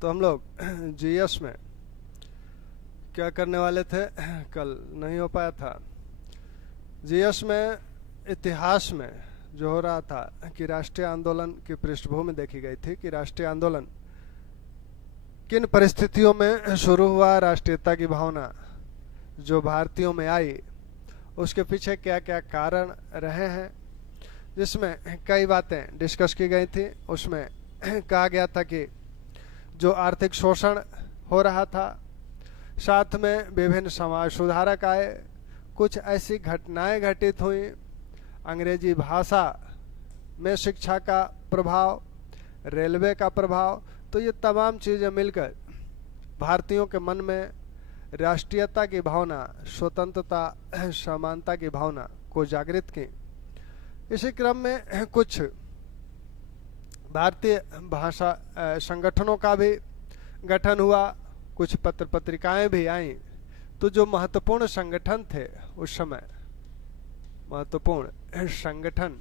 तो हम लोग जीएस में क्या करने वाले थे, कल नहीं हो पाया था। जीएस में इतिहास में जो हो रहा था कि राष्ट्रीय आंदोलन की पृष्ठभूमि देखी गई थी कि राष्ट्रीय आंदोलन किन परिस्थितियों में शुरू हुआ, राष्ट्रीयता की भावना जो भारतीयों में आई उसके पीछे क्या क्या कारण रहे हैं, जिसमें कई बातें डिस्कस की गई थी। उसमें कहा गया था कि जो आर्थिक शोषण हो रहा था, साथ में विभिन्न समाज सुधारक आए, कुछ ऐसी घटनाएं घटित हुई, अंग्रेजी भाषा में शिक्षा का प्रभाव, रेलवे का प्रभाव, तो ये तमाम चीज़ें मिलकर भारतीयों के मन में राष्ट्रीयता की भावना, स्वतंत्रता, समानता की भावना को जागृत की। इसी क्रम में कुछ भारतीय भाषा संगठनों का भी गठन हुआ, कुछ पत्र पत्रिकाएं भी आईं। तो जो महत्वपूर्ण संगठन थे उस समय, महत्वपूर्ण संगठन,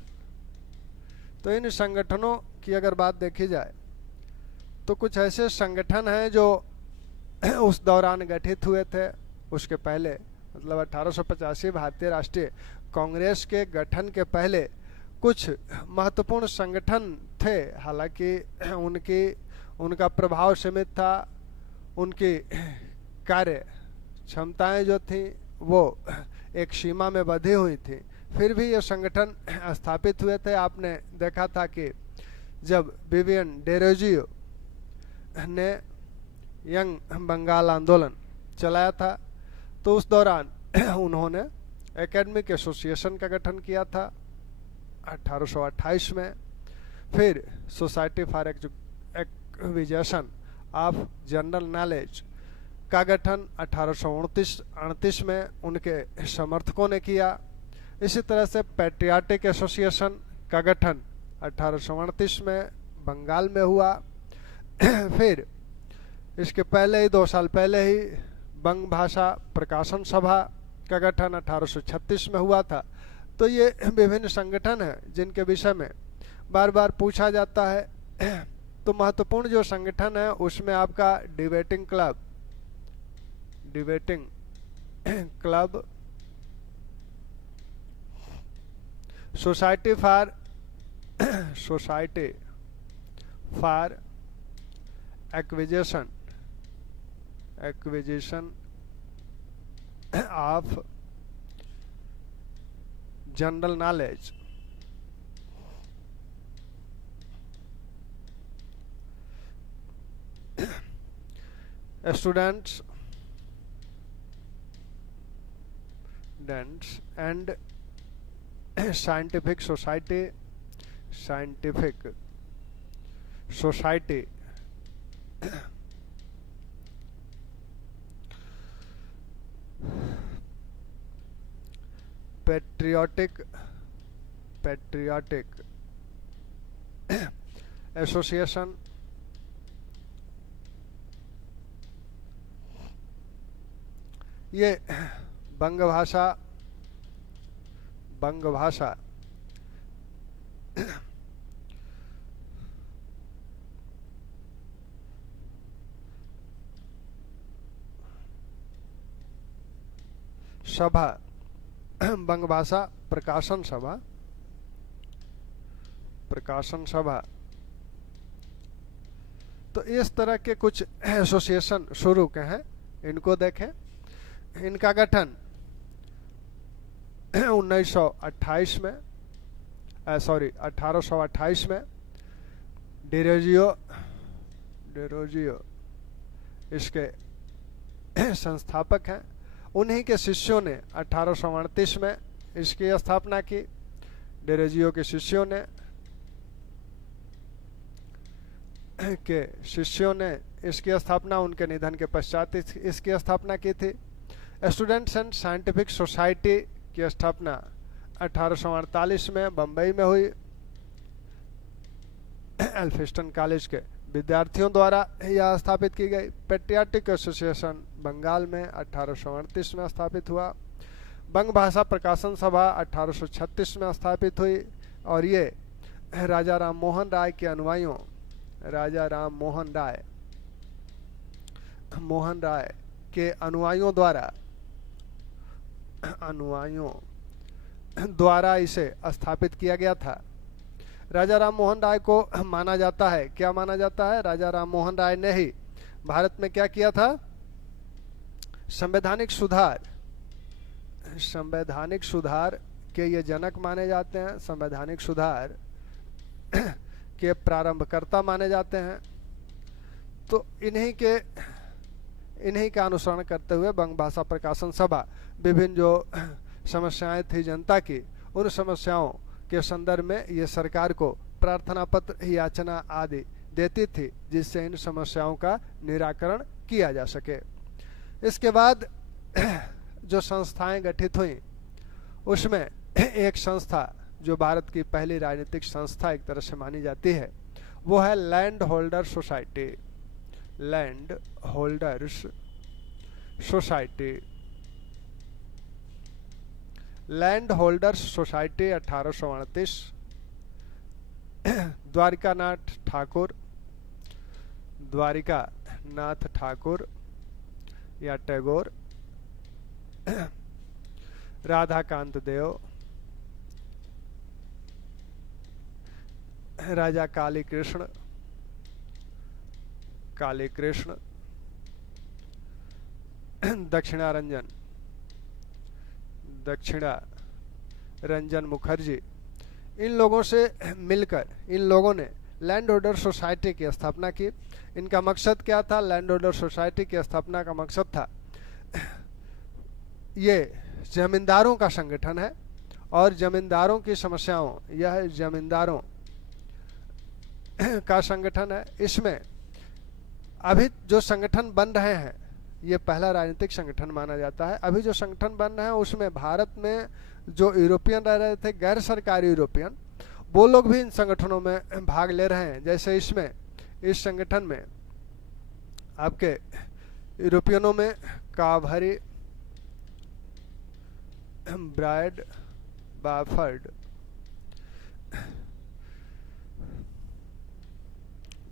तो इन संगठनों की अगर बात देखी जाए तो कुछ ऐसे संगठन हैं जो उस दौरान गठित हुए थे। उसके पहले मतलब 1885 भारतीय राष्ट्रीय कांग्रेस के गठन के पहले कुछ महत्वपूर्ण संगठन थे। हालांकि उनका प्रभाव सीमित था, उनकी कार्य क्षमताएं जो थी वो एक सीमा में बंधी हुई थी, फिर भी ये संगठन स्थापित हुए थे। आपने देखा था कि जब विवियन डेरोजियो ने यंग बंगाल आंदोलन चलाया था तो उस दौरान उन्होंने एकेडमिक एसोसिएशन का गठन किया था 1828 में। फिर society for acquisition of general knowledge का गठन 1838 में उनके समर्थकों ने किया। इसी तरह से पैट्रियाटिक एसोसिएशन का गठन 1838 में बंगाल में हुआ। फिर इसके पहले ही 2 साल पहले ही बंग भाषा प्रकाशन सभा का गठन 1836 में हुआ था। तो ये विभिन्न संगठन हैं जिनके विषय में बार बार पूछा जाता है। तो महत्वपूर्ण जो संगठन है उसमें आपका debating club, society for acquisition of general knowledge, students and scientific society patriotic association, ये बंग भाषा सभा, बंग भाषा प्रकाशन सभा, तो इस तरह के कुछ एसोसिएशन शुरू के हैं, इनको देखें। इनका गठन 1828 में डेरोजियो इसके संस्थापक हैं। उन्हीं के शिष्यों ने 1838 में इसकी स्थापना की। डेरोजियो के शिष्यों ने इसकी स्थापना, उनके निधन के पश्चात इसकी स्थापना की थी। स्टूडेंट्स एंड साइंटिफिक सोसाइटी की स्थापना 1848 में बम्बई में हुई। एल्फिस्टन कॉलेज के विद्यार्थियों द्वारा यह स्थापित की गई। पैट्रियाटिक एसोसिएशन बंगाल में 1838 में स्थापित हुआ। बंग भाषा प्रकाशन सभा 1836 में स्थापित हुई और ये राजा राम मोहन राय के अनुयायियों, राजा राम मोहन राय मोहन राय के अनुयायियों द्वारा इसे स्थापित किया गया था। राजा राम मोहन राय को माना जाता है, क्या माना जाता है, राजा राम मोहन राय ने ही भारत में क्या किया था, संवैधानिक सुधार के ये जनक माने जाते हैं, संवैधानिक सुधार के प्रारंभकर्ता माने जाते हैं। तो इन्हीं का अनुसरण करते हुए बंग भाषा प्रकाशन सभा विभिन्न जो समस्याएं थी जनता की, उन समस्याओं के संदर्भ में ये सरकार को प्रार्थना पत्र, याचना आदि देती थी, जिससे इन समस्याओं का निराकरण किया जा सके। इसके बाद जो संस्थाएं गठित हुई, उसमें एक संस्था जो भारत की पहली राजनीतिक संस्था एक तरह से मानी जाती है, वो है land holder society. Land holders society, land holders society 1838 Dwarka Nath Thakur या टैगोर, राधाकांत देव, राजा काली कृष्ण, दक्षिणा रंजन मुखर्जी, इन लोगों से मिलकर इन लोगों ने लैंड होल्डर सोसाइटी की स्थापना की। इनका मकसद क्या था? लैंड होल्डर सोसाइटी की स्थापना का मकसद था, ये जमींदारों का संगठन है और जमींदारों की समस्याओं, यह जमींदारों का संगठन है। इसमें अभी जो संगठन बन रहे हैं, ये पहला राजनीतिक संगठन माना जाता है। अभी जो संगठन बन रहे हैं उसमें भारत में जो यूरोपियन रह रहे थे, गैर सरकारी यूरोपियन, वो लोग भी इन संगठनों में भाग ले रहे हैं। जैसे इस संगठन में आपके यूरोपियनों में काभरी, ब्रायड, बाफर्ड,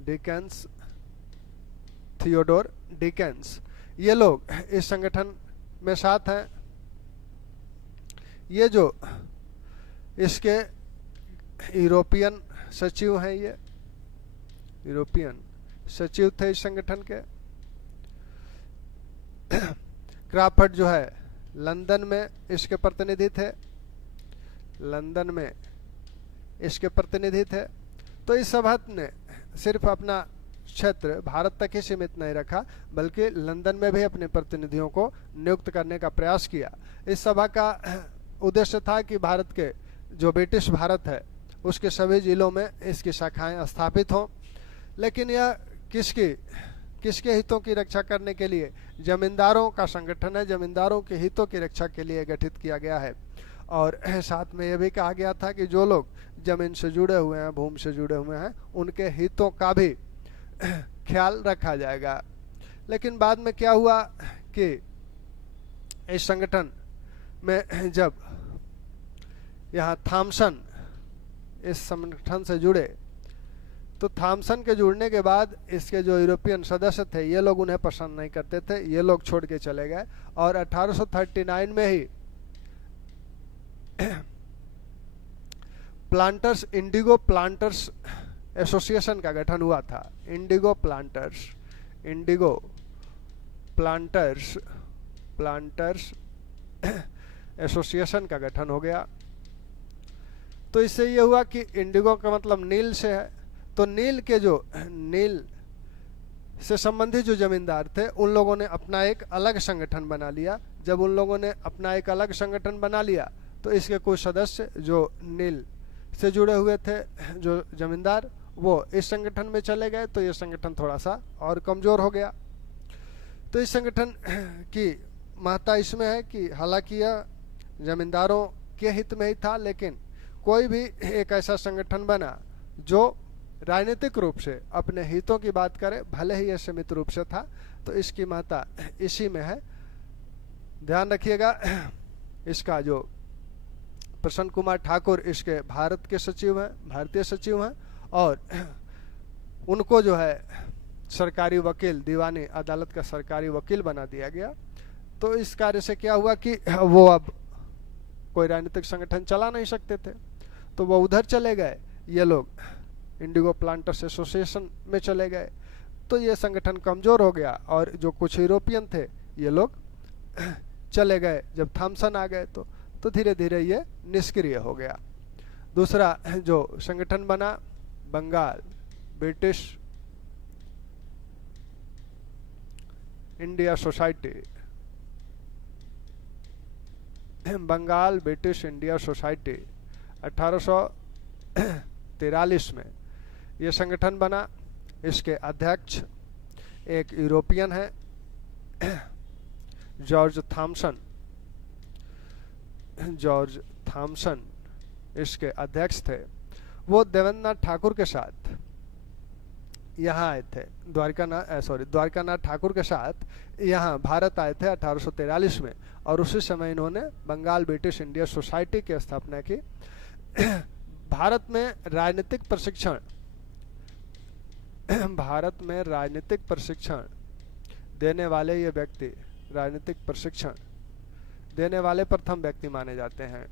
डिकेंस, थियोडोर डिकेंस, ये लोग इस संगठन में साथ हैं। ये जो इसके यूरोपियन सचिव हैं, ये यूरोपियन सचिव थे इस संगठन के। क्राफर्ड जो है लंदन में इसके प्रतिनिधि थे, लंदन में इसके प्रतिनिधि थे। तो इस सभा ने सिर्फ अपना क्षेत्र भारत तक ही सीमित नहीं रखा, बल्कि लंदन में भी अपने प्रतिनिधियों को नियुक्त करने का प्रयास किया। इस सभा का उद्देश्य था कि भारत के जो ब्रिटिश भारत है उसके सभी जिलों में इसकी शाखाएं स्थापित हों। लेकिन यह किसके हितों की रक्षा करने के लिए? जमींदारों का संगठन है, जमींदारों के हितों की रक्षा के लिए गठित किया गया है। और साथ में यह भी कहा गया था कि जो लोग जमीन से जुड़े हुए हैं, भूमि से जुड़े हुए हैं, उनके हितों का भी ख्याल रखा जाएगा। लेकिन बाद में क्या हुआ कि इस संगठन में जब यहाँ थॉमसन इस संगठन से जुड़े, तो थॉमसन के जुड़ने के बाद इसके जो यूरोपियन सदस्य थे, ये लोग उन्हें पसंद नहीं करते थे, ये लोग छोड़ के चले गए। और 1839 में ही इंडिगो प्लांटर्स एसोसिएशन का गठन हुआ था। इंडिगो प्लांटर्स एसोसिएशन का गठन हो गया। तो इससे ये हुआ कि इंडिगो का मतलब नील से है, तो नील से संबंधित जो जमींदार थे, उन लोगों ने अपना एक अलग संगठन बना लिया। जब उन लोगों ने अपना एक अलग संगठन बना लिया, तो इसके कुछ सदस्य जो नील से जुड़े हुए थे, जो जमींदार, वो इस संगठन में चले गए। तो ये संगठन थोड़ा सा और कमजोर हो गया। तो इस संगठन की महत्ता इसमें है कि हालांकि यह जमींदारों के हित में ही था, लेकिन कोई भी एक ऐसा संगठन बना जो राजनीतिक रूप से अपने हितों की बात करे, भले ही यह सीमित रूप से था। तो इसकी महत्ता इसी में है। ध्यान रखिएगा, इसका जो प्रसन्न कुमार ठाकुर इसके भारत के सचिव हैं, भारतीय सचिव हैं, और उनको जो है सरकारी वकील, दीवानी अदालत का सरकारी वकील बना दिया गया। तो इस कार्य से क्या हुआ कि वो अब कोई राजनीतिक संगठन चला नहीं सकते थे, तो वो उधर चले गए, ये लोग इंडिगो प्लांटर्स एसोसिएशन में चले गए। तो ये संगठन कमजोर हो गया और जो कुछ यूरोपियन थे ये लोग चले गए। जब थॉमसन आ गए तो धीरे धीरे ये निष्क्रिय हो गया। दूसरा जो संगठन बना, Bengal British India society, Bengal British India society 1843 में ये संगठन बना। इसके अध्यक्ष एक यूरोपियन है, जॉर्ज थॉमसन। जॉर्ज थॉमसन इसके अध्यक्ष थे। वो देवेंद्रनाथ ठाकुर के साथ यहाँ आए थे, द्वारकानाथ ठाकुर के साथ यहाँ भारत आए थे 1843 में, और उसी समय इन्होंने बंगाल ब्रिटिश इंडिया सोसाइटी की स्थापना की। भारत में राजनीतिक प्रशिक्षण देने वाले ये व्यक्ति, राजनीतिक प्रशिक्षण देने वाले प्रथम व्यक्ति माने जाते हैं,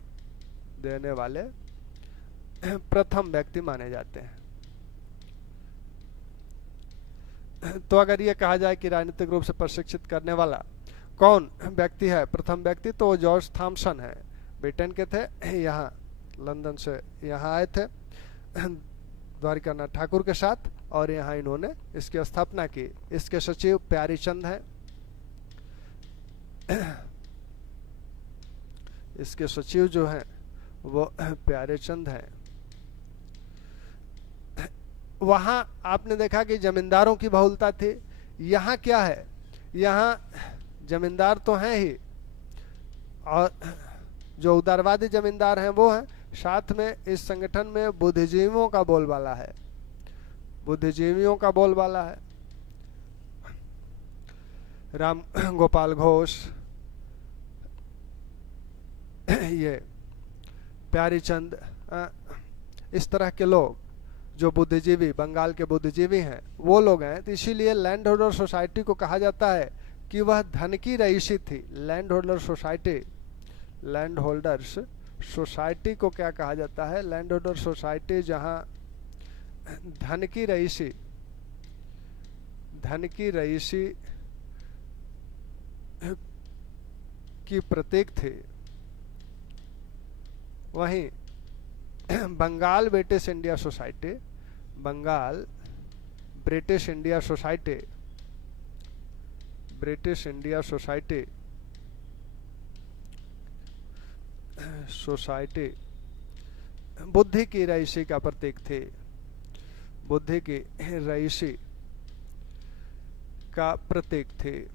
तो अगर ये कहा जाए कि राजनीतिक रूप से प्रशिक्षित करने वाला कौन व्यक्ति है, प्रथम व्यक्ति, तो वो जॉर्ज थॉमसन है। ब्रिटेन के थे, यहाँ लंदन से यहाँ आए थे द्वारकानाथ ठाकुर के साथ, और यहाँ इन्होंने इसकी स्थापना की। इसके सचिव प्यारीचंद हैं, इसके सचिव जो हैं वो प्यारेचंद हैं। वहां आपने देखा कि जमींदारों की बहुलता थी। यहाँ क्या है, यहाँ जमींदार तो हैं ही, और जो उदारवादी जमींदार हैं वो हैं, साथ में इस संगठन में बुद्धिजीवियों का बोलबाला है, राम गोपाल घोष, ये प्यारीचंद, इस तरह के लोग जो बुद्धिजीवी, बंगाल के बुद्धिजीवी हैं, वो लोग हैं। तो इसीलिए लैंड होल्डर सोसाइटी को कहा जाता है कि वह धन की रईसी थी। लैंड होल्डर्स सोसाइटी को क्या कहा जाता है? लैंड होल्डर सोसाइटी, जहां धन की रईसी की प्रतीक थी। वहीं बंगाल ब्रिटिश इंडिया सोसाइटी बुद्धि की रईसी का प्रतीक थी, बुद्धि की रईसी का प्रतीक थी।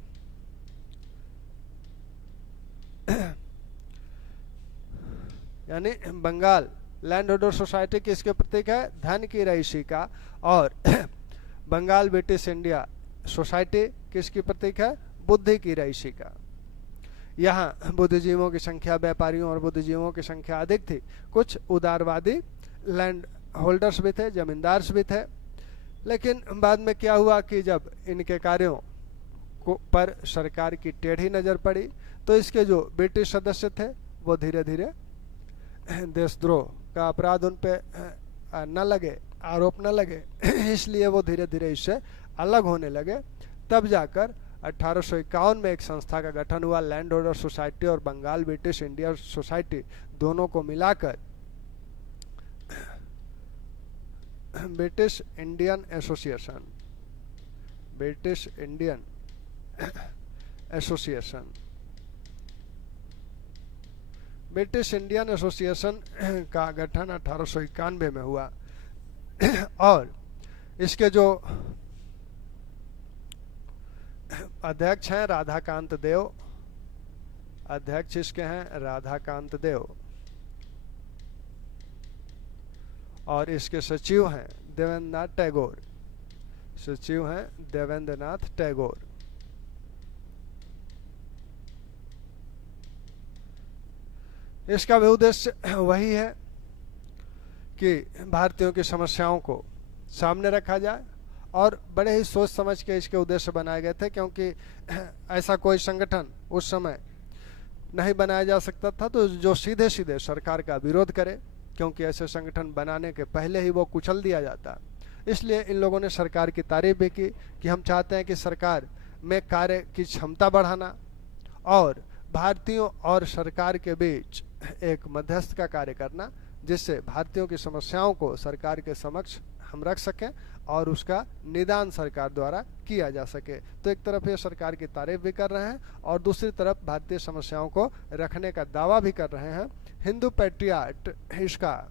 यानी बंगाल लैंड होल्डर सोसाइटी किसके प्रतीक है? धन की रईसी का। और बंगाल ब्रिटिश इंडिया सोसाइटी किसकी प्रतीक है? बुद्धि की रईसी का। यहाँ बुद्धिजीवियों की संख्या, व्यापारियों और बुद्धिजीवियों की संख्या अधिक थी। कुछ उदारवादी लैंड होल्डर्स भी थे, जमींदार्स भी थे। लेकिन बाद में क्या हुआ कि जब इनके कार्यों पर सरकार की टेढ़ी नजर पड़ी, तो इसके जो ब्रिटिश सदस्य थे वो धीरे धीरे देशद्रोह का अपराध उन पे न लगे, आरोप न लगे, इसलिए वो धीरे धीरे इससे अलग होने लगे। तब जाकर 1851 में एक संस्था का गठन हुआ, लैंड होल्डर सोसाइटी और बंगाल ब्रिटिश इंडिया सोसाइटी दोनों को मिलाकर ब्रिटिश इंडियन एसोसिएशन का गठन 1891 में हुआ। और इसके जो अध्यक्ष हैं राधाकांत देव, अध्यक्ष इसके हैं राधाकांत देव, और इसके सचिव हैं देवेंद्रनाथ टैगोर। इसका भी उद्देश्य वही है कि भारतीयों की समस्याओं को सामने रखा जाए और बड़े ही सोच समझ के इसके उद्देश्य बनाए गए थे, क्योंकि ऐसा कोई संगठन उस समय नहीं बनाया जा सकता था तो जो सीधे सीधे सरकार का विरोध करे, क्योंकि ऐसे संगठन बनाने के पहले ही वो कुचल दिया जाता। इसलिए इन लोगों ने सरकार की तारीफ भी की कि हम चाहते हैं कि सरकार में कार्य की क्षमता बढ़ाना और भारतीयों और सरकार के बीच एक मध्यस्थ का कार्य करना, जिससे भारतीयों की समस्याओं को सरकार के समक्ष हम रख सकें और उसका निदान सरकार द्वारा किया जा सके। तो एक तरफ ये सरकार की तारीफ भी कर रहे हैं और दूसरी तरफ भारतीय समस्याओं को रखने का दावा भी कर रहे हैं। हिंदू पैट्रियाट, इसका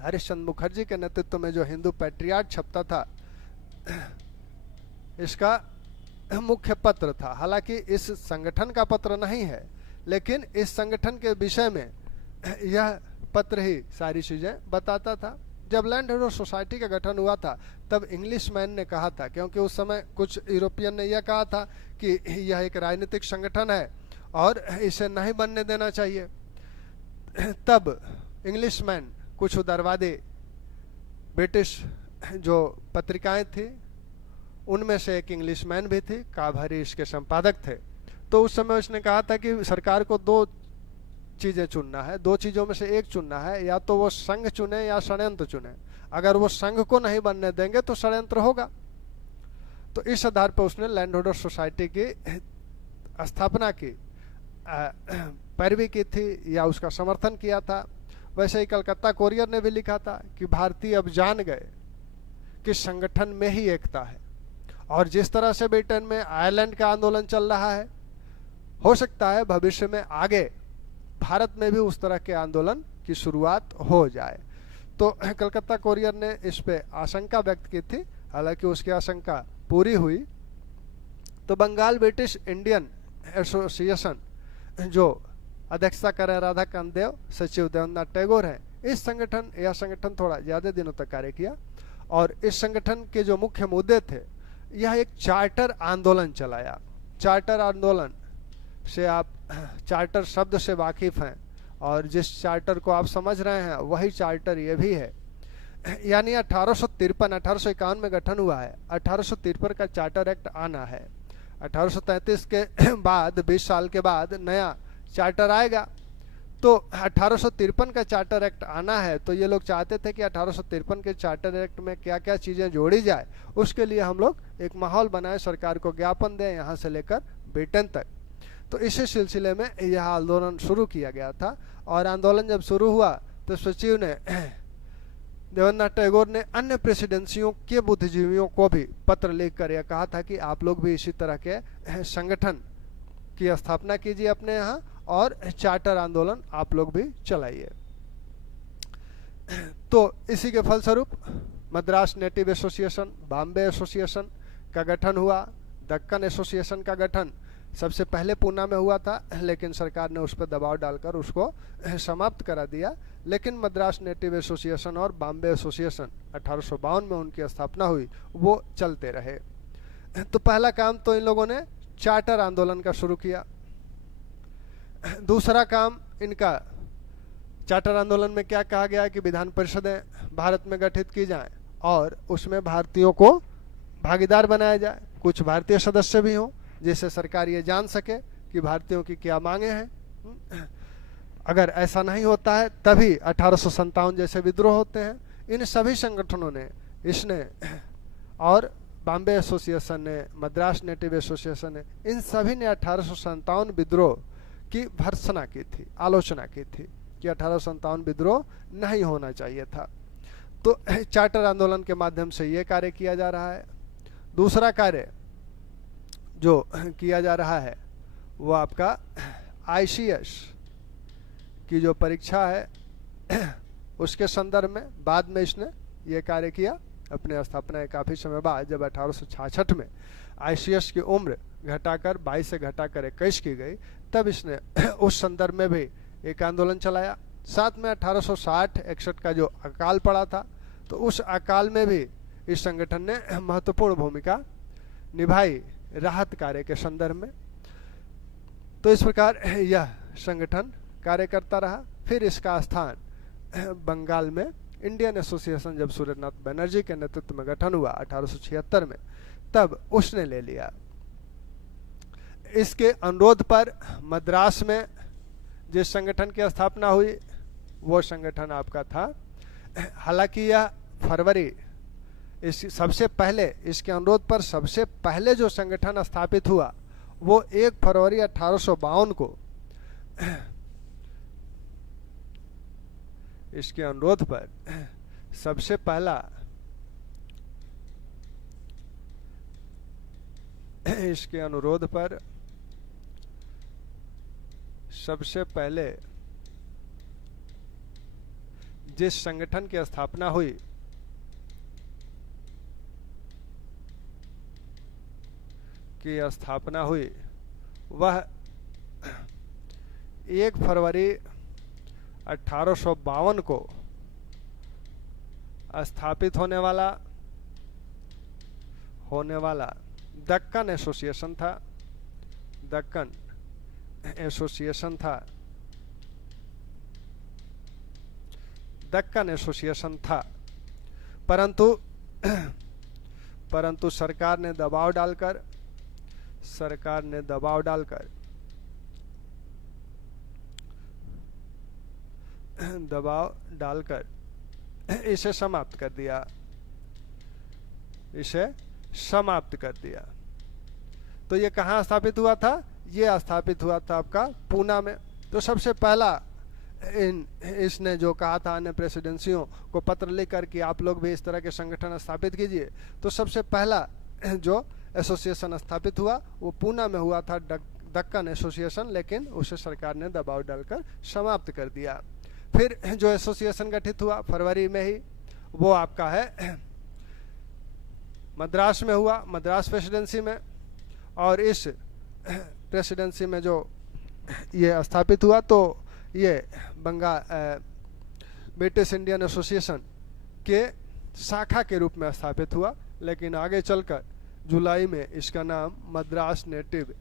हरिश्चंद्र मुखर्जी के नेतृत्व में जो हिंदू पैट्रियाट छपता था, इसका मुख्य पत्र था। हालांकि इस संगठन का पत्र नहीं है, लेकिन इस संगठन के विषय में यह पत्र ही सारी चीजें बताता था। जब लैंड होल्डर सोसाइटी का गठन हुआ था तब इंग्लिशमैन ने कहा था, क्योंकि उस समय कुछ यूरोपियन ने यह कहा था कि यह एक राजनीतिक संगठन है और इसे नहीं बनने देना चाहिए। तब इंग्लिशमैन, कुछ उदारवादी ब्रिटिश जो पत्रिकाएं थी उनमें से एक इंग्लिशमैन भी थी, काभारी इसके संपादक थे। तो उस समय उसने कहा था कि सरकार को दो चीजें चुनना है, दो चीजों में से एक चुनना है, या तो वो संघ चुने या षड्यंत्र चुने। अगर वो संघ को नहीं बनने देंगे तो षड्यंत्र होगा। तो इस आधार पर उसने लैंड होल्डर सोसाइटी की स्थापना की, पैरवी की थी या उसका समर्थन किया था। वैसे ही कलकत्ता कोरियर ने भी लिखा था कि भारतीय अब जान गए कि संगठन में ही एकता है, और जिस तरह से ब्रिटेन में आयरलैंड का आंदोलन चल रहा है, हो सकता है भविष्य में आगे भारत में भी उस तरह के आंदोलन की शुरुआत हो जाए। तो कलकत्ता कोरियर ने इस पे आशंका व्यक्त की थी, हालांकि उसकी आशंका पूरी हुई। तो बंगाल ब्रिटिश इंडियन एसोसिएशन, जो अध्यक्षता कर रहे राधा कांतदेव, सचिव देवेंद्रनाथ टैगोर हैं, यह संगठन थोड़ा ज्यादा दिनों तक कार्य किया। और इस संगठन के जो मुख्य मुद्दे थे, यह एक चार्टर आंदोलन चलाया। चार्टर आंदोलन से आप चार्टर शब्द से वाकिफ हैं, और जिस चार्टर को आप समझ रहे हैं वही चार्टर ये भी है। यानी 1853-1851 में गठन हुआ है, 1853 का चार्टर एक्ट आना है। 1833 के बाद 20 साल के बाद नया चार्टर आएगा। तो 1853 का चार्टर एक्ट आना है, तो ये लोग चाहते थे कि 1853 के चार्टर एक्ट में क्या क्या चीजें जोड़ी जाए, उसके लिए हम लोग एक माहौल बनाए, सरकार को ज्ञापन दें यहाँ से लेकर ब्रिटेन तक। तो इसी सिलसिले में यह आंदोलन शुरू किया गया था। और आंदोलन जब शुरू हुआ तो सचिव ने, देवेंद्रनाथ टैगोर ने अन्य प्रेसिडेंसियों के बुद्धिजीवियों को भी पत्र लिखकर यह कहा था कि आप लोग भी इसी तरह के संगठन की स्थापना कीजिए अपने यहाँ, और चार्टर आंदोलन आप लोग भी चलाइए। तो इसी के फलस्वरूप Madras native association, Bombay association का गठन हुआ। दक्कन एसोसिएशन का गठन सबसे पहले पूना में हुआ था, लेकिन सरकार ने उस पर दबाव डालकर उसको समाप्त करा दिया। लेकिन मद्रास नेटिव एसोसिएशन और बॉम्बे एसोसिएशन 1852 में उनकी स्थापना हुई, वो चलते रहे। तो पहला काम तो इन लोगों ने चार्टर आंदोलन का शुरू किया। दूसरा काम इनका, चार्टर आंदोलन में क्या कहा गया कि विधान परिषदें भारत में गठित की जाएं और उसमें भारतीयों को भागीदार बनाया जाए, कुछ भारतीय सदस्य भी हों, जिससे सरकार ये जान सके कि भारतीयों की क्या मांगे हैं। अगर ऐसा नहीं होता है तभी 1857 जैसे विद्रोह होते हैं। इन सभी संगठनों ने, इसने और बॉम्बे एसोसिएशन ने, मद्रास नेटिव एसोसिएशन ने, इन सभी ने 1857 विद्रोह की भर्त्सना की थी, आलोचना की थी कि 1857 विद्रोह नहीं होना चाहिए था। तो चार्टर आंदोलन के माध्यम से ये कार्य किया जा रहा है। दूसरा कार्य जो किया जा रहा है वो आपका ICS की जो परीक्षा है उसके संदर्भ में बाद में इसने ये कार्य किया अपने स्थापना के काफी समय बाद, जब 1866 में ICS की उम्र घटाकर 22 से घटाकर 21 की गई, तब इसने उस संदर्भ में भी एक आंदोलन चलाया। साथ में 1860-61 का जो अकाल पड़ा था, तो उस अकाल में भी इस संगठन ने महत्वपूर्ण भूमिका निभाई राहत कार्य के संदर्भ में। तो इस प्रकार यह संगठन कार्य करता रहा। फिर इसका स्थान बंगाल में इंडियन एसोसिएशन जब सूर्यनाथ बनर्जी के नेतृत्व में गठन हुआ 1876 में, तब उसने ले लिया। इसके अनुरोध पर मद्रास में जिस संगठन की स्थापना हुई वो संगठन आपका था, हालांकि यह फरवरी, इस सबसे पहले इसके अनुरोध पर सबसे पहले जो संगठन स्थापित हुआ वो 1 फरवरी 1852 को इसके अनुरोध पर सबसे पहला इसके अनुरोध पर सबसे पहले जिस संगठन की स्थापना हुई वह 1 फरवरी 1852 को स्थापित होने वाला दक्कन एसोसिएशन था। दक्कन एसोसिएशन था, परंतु सरकार ने दबाव डालकर इसे समाप्त कर दिया। तो ये कहाँ स्थापित हुआ था? ये स्थापित हुआ था आपका पूना में। तो सबसे पहला इसने जो कहा था अन्य प्रेसिडेंसियों को पत्र लिखकर कि आप लोग भी इस तरह के संगठन स्थापित कीजिए, तो सबसे पहला जो एसोसिएशन स्थापित हुआ वो पूना में हुआ था, दक्कन एसोसिएशन, लेकिन उसे सरकार ने दबाव डालकर समाप्त कर दिया। फिर जो एसोसिएशन गठित हुआ फरवरी में ही, वो आपका है मद्रास में हुआ, मद्रास प्रेसिडेंसी में। और इस प्रेसिडेंसी में जो ये स्थापित हुआ तो ये ब्रिटिश इंडियन एसोसिएशन के शाखा के रूप में स्थापित हुआ, लेकिन आगे चलकर जुलाई में इसका नाम मद्रास नेटिव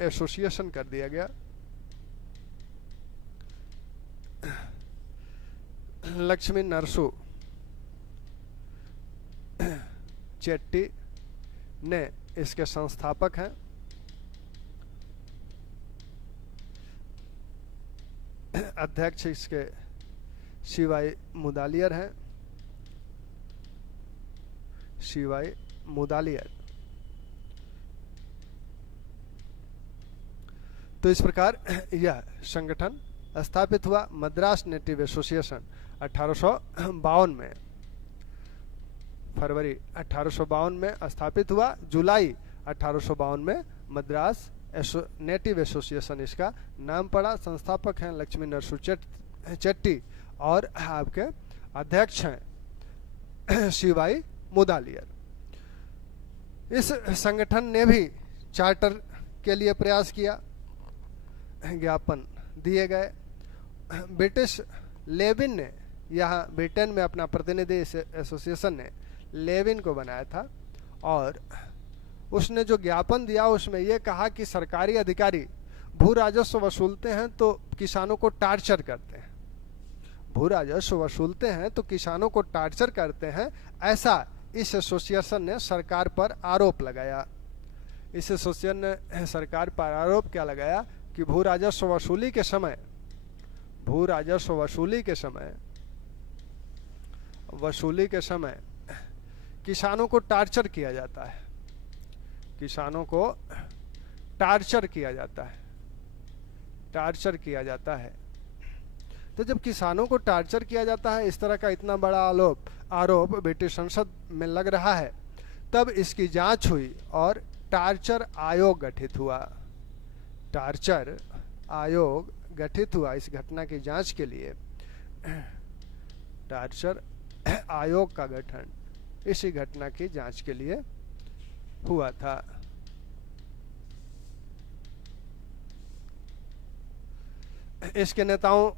एसोसिएशन कर दिया गया। लक्ष्मी नरसू चेट्टी ने इसके संस्थापक हैं। अध्यक्ष इसके शिवाई मुदालियर हैं। तो इस प्रकार यह संगठन स्थापित हुआ, मद्रास नेटिव एसोसिएशन 1852 में, फरवरी 1852 में स्थापित हुआ। जुलाई 1852 में मद्रास नेटिव एसोसिएशन इसका नाम पड़ा। संस्थापक हैं लक्ष्मी नरसू चेट्टी और आपके अध्यक्ष हैं शिवाई मुदालियर। इस संगठन ने भी चार्टर के लिए प्रयास किया, ज्ञापन दिए गए। ब्रिटिश लेविन ने यहाँ ब्रिटेन में अपना प्रतिनिधि इस एसोसिएशन ने लेविन को बनाया था, और उसने जो ज्ञापन दिया उसमें यह कहा कि सरकारी अधिकारी भू राजस्व वसूलते हैं तो किसानों को टार्चर करते हैं, ऐसा इस एसोसिएशन ने सरकार पर आरोप लगाया। इस एसोसिएशन ने सरकार पर आरोप क्या लगाया कि भू राजस्व वसूली के समय किसानों को टार्चर किया जाता है। तो जब किसानों को टार्चर किया जाता है, इस तरह का इतना बड़ा आरोप ब्रिटिश संसद में लग रहा है, तब इसकी जांच हुई और टार्चर आयोग गठित हुआ। इस घटना की जांच के लिए टार्चर आयोग का गठन इसी घटना की जांच के लिए हुआ था। इसके नेताओं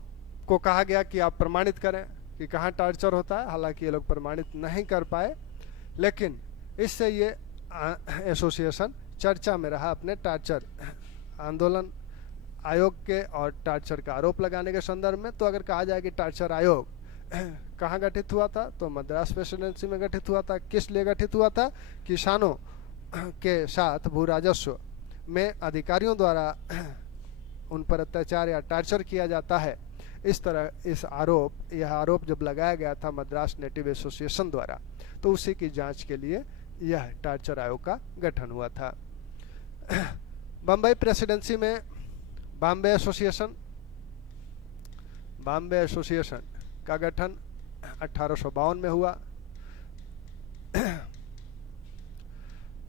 को कहा गया कि आप प्रमाणित करें कि कहाँ टार्चर होता है। हालांकि ये लोग प्रमाणित नहीं कर पाए, लेकिन इससे ये एसोसिएशन चर्चा में रहा। अपने टार्चर आंदोलन आयोग के और टार्चर का आरोप लगाने के संदर्भ में, तो अगर कहा जाए कि टार्चर आयोग कहाँ गठित हुआ था, तो मद्रास प्रेसिडेंसी में गठित हुआ था। किस लिए गठित हुआ था? किसानों के साथ भू राजस्व में अधिकारियों द्वारा उन पर अत्याचार या टार्चर किया जाता है, इस तरह यह आरोप जब लगाया गया था मद्रास नेटिव एसोसिएशन द्वारा, तो उसी की जांच के लिए यह टार्चर आयोग का गठन हुआ था। बम्बई प्रेसिडेंसी में बॉम्बे एसोसिएशन का गठन 1852 में हुआ।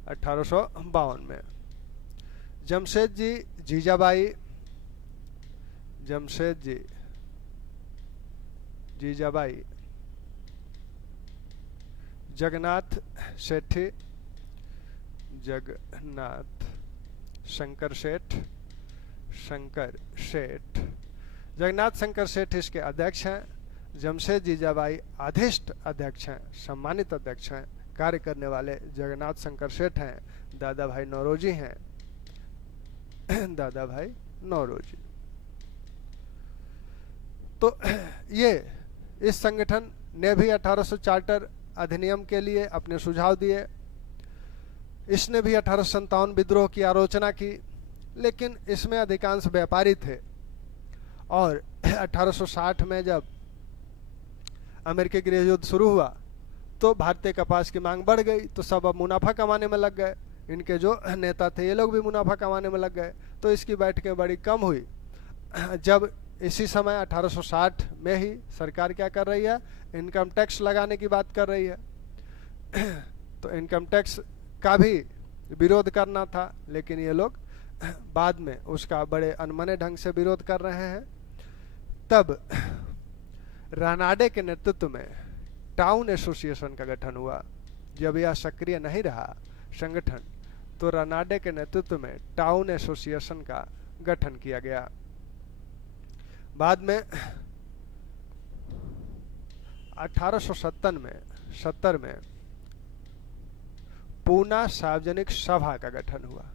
1852 में जमशेद जी जीजाबाई, जगन्नाथ शंकर सेठ इसके अध्यक्ष हैं। जमशेद जीजाबाई अधिष्ठ अध्यक्ष हैं, सम्मानित अध्यक्ष हैं। कार्य करने वाले जगन्नाथ शंकर सेठ हैं, दादा भाई नौरोजी हैं, दादा भाई नौरोजी। तो ये इस संगठन ने भी 1800 चार्टर अधिनियम के लिए अपने सुझाव दिए। इसने भी 1857 विद्रोह की आलोचना की, लेकिन इसमें अधिकांश व्यापारी थे। और 1860 में जब अमेरिकी गृह युद्ध शुरू हुआ तो भारतीय कपास की मांग बढ़ गई, तो सब अब मुनाफा कमाने में लग गए। इनके जो नेता थे ये लोग भी मुनाफा कमाने में लग गए, तो इसकी बैठकें बड़ी कम हुई। जब इसी समय 1860 में ही सरकार क्या कर रही है, इनकम टैक्स लगाने की बात कर रही है। तो इनकम टैक्स का भी विरोध करना था, लेकिन ये लोग बाद में उसका बड़े अनमने ढंग से विरोध कर रहे हैं। तब रानाडे के नेतृत्व में टाउन एसोसिएशन का गठन हुआ। जब यह सक्रिय नहीं रहा संगठन, तो रानाडे के नेतृत्व में टाउन एसोसिएशन का गठन किया गया। बाद में 1870 में पूना सार्वजनिक सभा का गठन हुआ।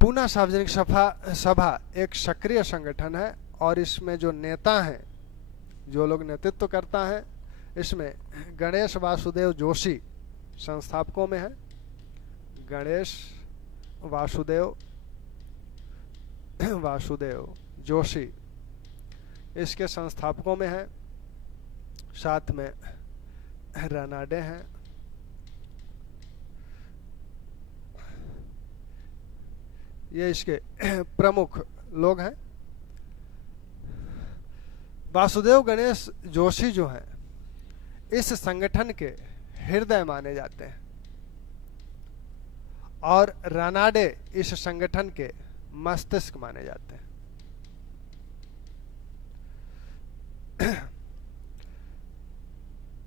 पूना सार्वजनिक सभा एक सक्रिय संगठन है, और इसमें जो नेता हैं, जो लोग नेतृत्व करता है, इसमें गणेश वासुदेव जोशी संस्थापकों में है। गणेश वासुदेव जोशी इसके संस्थापकों में है। साथ में रानाडे हैं। ये इसके प्रमुख लोग हैं। वासुदेव गणेश जोशी जो हैं, इस संगठन के हृदय माने जाते हैं, और रानाडे इस संगठन के मस्तिष्क माने जाते हैं।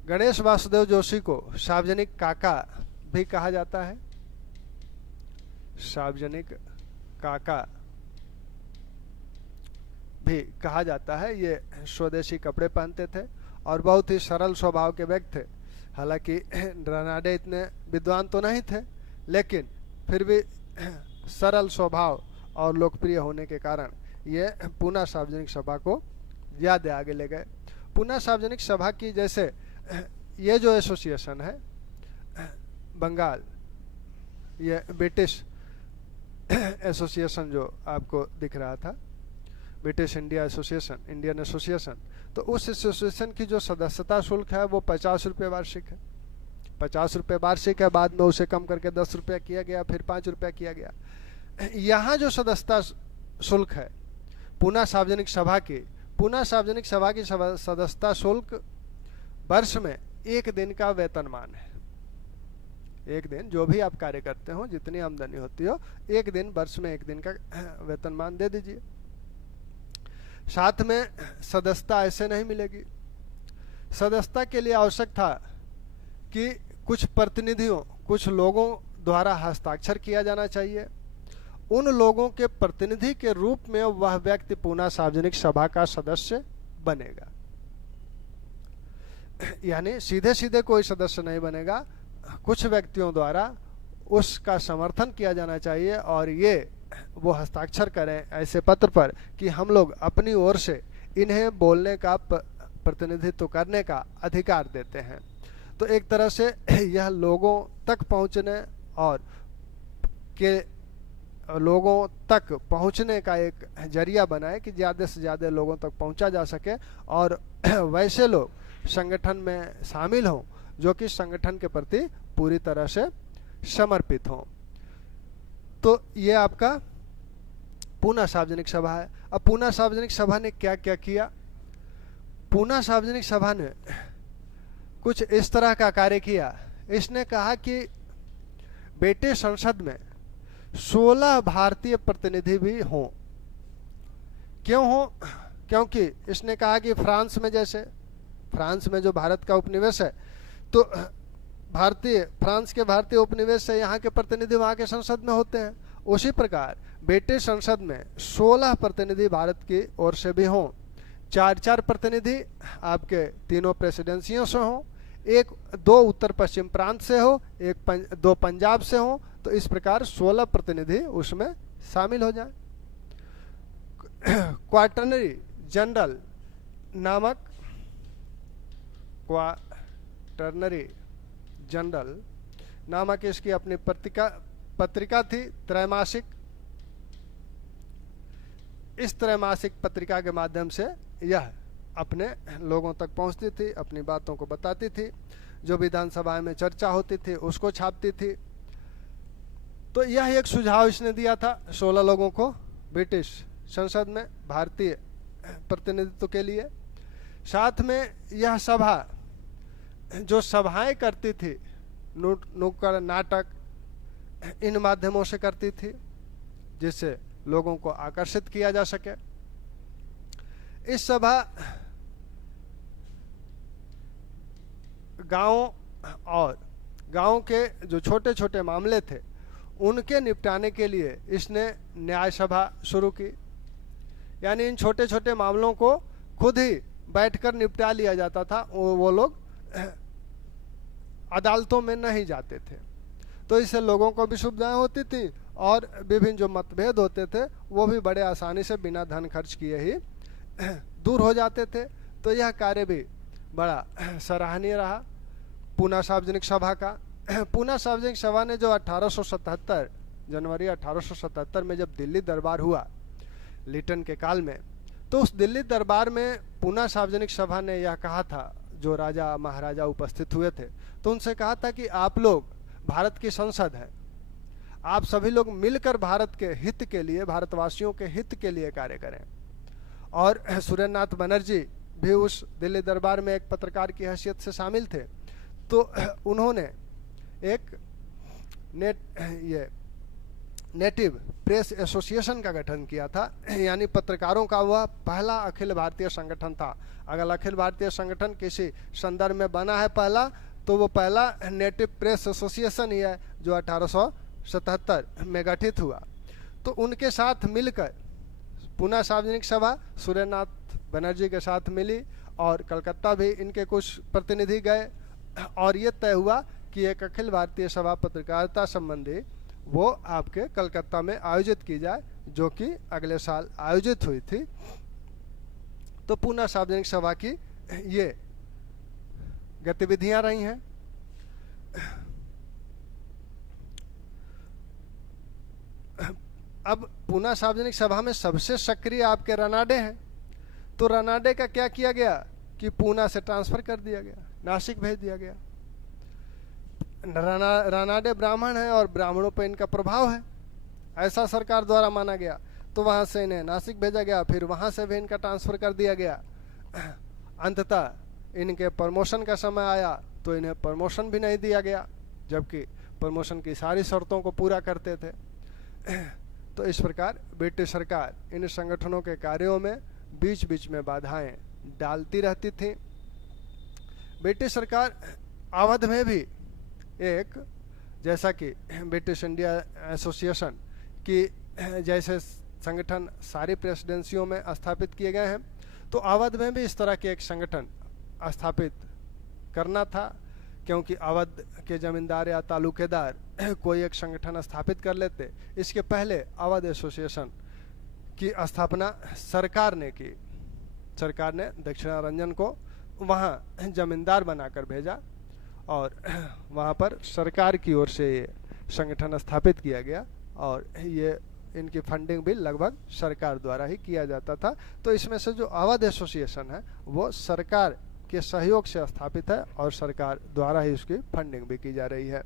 गणेश वासुदेव जोशी को सार्वजनिक काका भी कहा जाता है। सार्वजनिक काका भी कहा जाता है। ये स्वदेशी कपड़े पहनते थे और बहुत ही सरल स्वभाव के व्यक्ति थे। हालांकि रानाडे इतने विद्वान तो नहीं थे, लेकिन फिर भी सरल स्वभाव और लोकप्रिय होने के कारण ये पूना सार्वजनिक सभा को ज्यादा आगे ले गए। पूना सार्वजनिक सभा की जैसे ये जो एसोसिएशन है बंगाल, ये ब्रिटिश एसोसिएशन जो आपको दिख रहा था, ब्रिटिश इंडियन एसोसिएशन, तो उस एसोसिएशन की जो सदस्यता शुल्क है वो 50 रुपये वार्षिक है। 50 रुपये वार्षिक है, बाद में उसे कम करके 10 रुपया किया गया, फिर 5 रुपया किया गया। यहाँ जो सदस्यता शुल्क है पूना सार्वजनिक सभा की सदस्यता शुल्क वर्ष में 1 दिन का वेतनमान है। 1 दिन जो भी आप कार्य करते हो, जितनी आमदनी होती हो, 1 दिन वर्ष में 1 दिन का वेतनमान दे दीजिए। साथ में सदस्यता ऐसे नहीं मिलेगी। सदस्यता के लिए आवश्यक था कि कुछ लोगों द्वारा हस्ताक्षर किया जाना चाहिए। उन लोगों के प्रतिनिधि के रूप में वह व्यक्ति पूना सार्वजनिक सभा का सदस्य बनेगा। यानी सीधे सीधे कोई सदस्य नहीं बनेगा, कुछ व्यक्तियों द्वारा उसका समर्थन किया जाना चाहिए और ये वो हस्ताक्षर करें ऐसे पत्र पर कि हम लोग अपनी ओर से इन्हें बोलने का प्रतिनिधित्व करने का अधिकार देते हैं। तो एक तरह से यह लोगों तक पहुंचने और के लोगों तक पहुंचने का एक जरिया बनाए कि ज़्यादा से ज़्यादा लोगों तक पहुंचा जा सके और वैसे लोग संगठन में शामिल हों जो कि संगठन के प्रति पूरी तरह से समर्पित हों। तो ये आपका पूना सार्वजनिक सभा है। अब पूना सार्वजनिक सभा ने क्या क्या किया? पूना सार्वजनिक सभा ने कुछ इस तरह का कार्य किया। इसने कहा कि बेटे संसद में 16 भारतीय प्रतिनिधि भी हों। क्यों हो? क्योंकि इसने कहा कि फ्रांस में जो भारत का उपनिवेश है, तो फ्रांस के भारतीय उपनिवेश से यहाँ के प्रतिनिधि वहाँ के संसद में होते हैं। उसी प्रकार बेटे संसद में 16 प्रतिनिधि भारत की ओर से भी हों। 4 प्रतिनिधि आपके तीनों प्रेसिडेंसियों से हों, 2 उत्तर पश्चिम प्रांत से हो, 2 पंजाब से हो। तो इस प्रकार 16 प्रतिनिधि उसमें शामिल हो जाए। क्वार्टरनरी जनरल नामक इसकी अपनी पत्रिका थी, त्रैमासिक। इस त्रैमासिक पत्रिका के माध्यम से यह अपने लोगों तक पहुंचती थी, अपनी बातों को बताती थी, जो विधानसभा में चर्चा होती थी उसको छापती थी। तो यह एक सुझाव इसने दिया था 16 लोगों को ब्रिटिश संसद में भारतीय प्रतिनिधित्व के लिए। साथ में यह सभा जो सभाएं करती थी, नुक्कड़ नाटक, इन माध्यमों से करती थी जिससे लोगों को आकर्षित किया जा सके। इस सभा गांव के जो छोटे छोटे मामले थे उनके निपटाने के लिए इसने न्याय सभा शुरू की। यानी इन छोटे छोटे मामलों को खुद ही बैठकर निपटा लिया जाता था, वो लोग अदालतों में नहीं जाते थे। तो इससे लोगों को भी सुविधाएं होती थी और विभिन्न जो मतभेद होते थे वो भी बड़े आसानी से बिना धन खर्च किए ही दूर हो जाते थे। तो यह कार्य भी बड़ा सराहनीय रहा पूना सार्वजनिक सभा का। पूना सार्वजनिक सभा ने जो 1877 जनवरी 1877 में जब दिल्ली दरबार हुआ लिटन के काल में, तो उस दिल्ली दरबार में पूना सार्वजनिक सभा ने यह कहा था, जो राजा महाराजा उपस्थित हुए थे, तो उनसे कहा था कि आप लोग भारत की संसद हैं, आप सभी लोग मिलकर भारत के हित के लिए, भारतवासियों के हित के लिए कार्य करें। और सुरेंद्रनाथ बनर्जी भी उस दिल्ली दरबार में एक पत्रकार की हैसियत से शामिल थे। तो उन्होंने एक नेटिव प्रेस एसोसिएशन का गठन किया था, यानी पत्रकारों का वह पहला अखिल भारतीय संगठन था। अगर अखिल भारतीय संगठन किसी संदर्भ में बना है पहला, तो वो पहला नेटिव प्रेस एसोसिएशन ही है जो 1877 में गठित हुआ। तो उनके साथ मिलकर पूना सार्वजनिक सभा सुरेंद्रनाथ बनर्जी के साथ मिली और कलकत्ता भी इनके कुछ प्रतिनिधि गए और ये तय हुआ कि एक अखिल भारतीय सभा पत्रकारिता संबंधी वो आपके कलकत्ता में आयोजित की जाए, जो कि अगले साल आयोजित हुई थी। तो पूना सार्वजनिक सभा की ये गतिविधियां रही हैं। अब पूना सार्वजनिक सभा में सबसे सक्रिय आपके रनाडे हैं। तो रनाडे का क्या किया गया कि पूना से ट्रांसफर कर दिया गया, नासिक भेज दिया गया। रनाडे ब्राह्मण है और ब्राह्मणों पर इनका प्रभाव है, ऐसा सरकार द्वारा माना गया। तो वहां से इन्हें नासिक भेजा गया, फिर वहां से भी इनका ट्रांसफर कर दिया गया। अंततः इनके प्रमोशन का समय आया तो इन्हें प्रमोशन भी नहीं दिया गया, जबकि प्रमोशन की सारी शर्तों को पूरा करते थे। तो इस प्रकार ब्रिटिश सरकार इन संगठनों के कार्यों में बीच बीच में बाधाएं डालती रहती थी। ब्रिटिश सरकार अवध में भी एक, जैसा कि ब्रिटिश इंडिया एसोसिएशन की जैसे संगठन सारी प्रेसिडेंसियों में स्थापित किए गए हैं, तो अवध में भी इस तरह के एक संगठन स्थापित करना था क्योंकि अवध के जमींदार या तालुकेदार कोई एक संगठन स्थापित कर लेते। इसके पहले अवध एसोसिएशन की स्थापना सरकार ने की। सरकार ने दक्षिणारंजन को वहाँ जमींदार बनाकर भेजा और वहाँ पर सरकार की ओर से ये संगठन स्थापित किया गया और ये इनकी फंडिंग भी लगभग सरकार द्वारा ही किया जाता था। तो इसमें से जो अवध एसोसिएशन है वो सरकार के सहयोग से स्थापित है और सरकार द्वारा ही उसकी फंडिंग भी की जा रही है।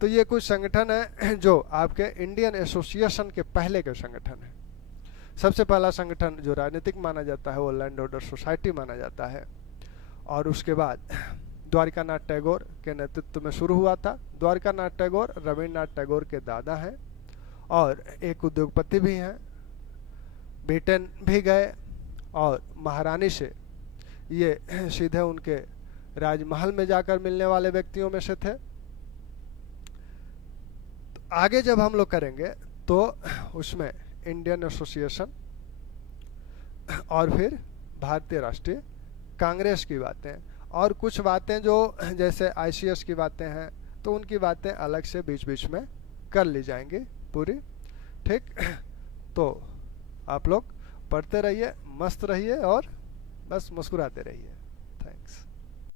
तो ये कुछ संगठन है जो आपके इंडियन एसोसिएशन के पहले के संगठन है। सबसे पहला संगठन जो राजनीतिक माना जाता है वो लैंड ऑर्डर सोसाइटी माना जाता है और उसके बाद द्वारिकानाथ टैगोर के नेतृत्व में शुरू हुआ था। द्वारिकानाथ टैगोर रविन्द्रनाथ टैगोर के दादा हैं और एक उद्योगपति भी हैं। ब्रिटेन भी गए और महारानी से ये सीधे उनके राजमहल में जाकर मिलने वाले व्यक्तियों में से थे। तो आगे जब हम लोग करेंगे तो उसमें इंडियन एसोसिएशन और फिर भारतीय राष्ट्रीय कांग्रेस की बातें और कुछ बातें जो जैसे आईसीएस की बातें हैं तो उनकी बातें अलग से बीच बीच में कर ली जाएंगी पूरी। ठीक, तो आप लोग पढ़ते रहिए, मस्त रहिए और बस मुस्कुराते रहिए।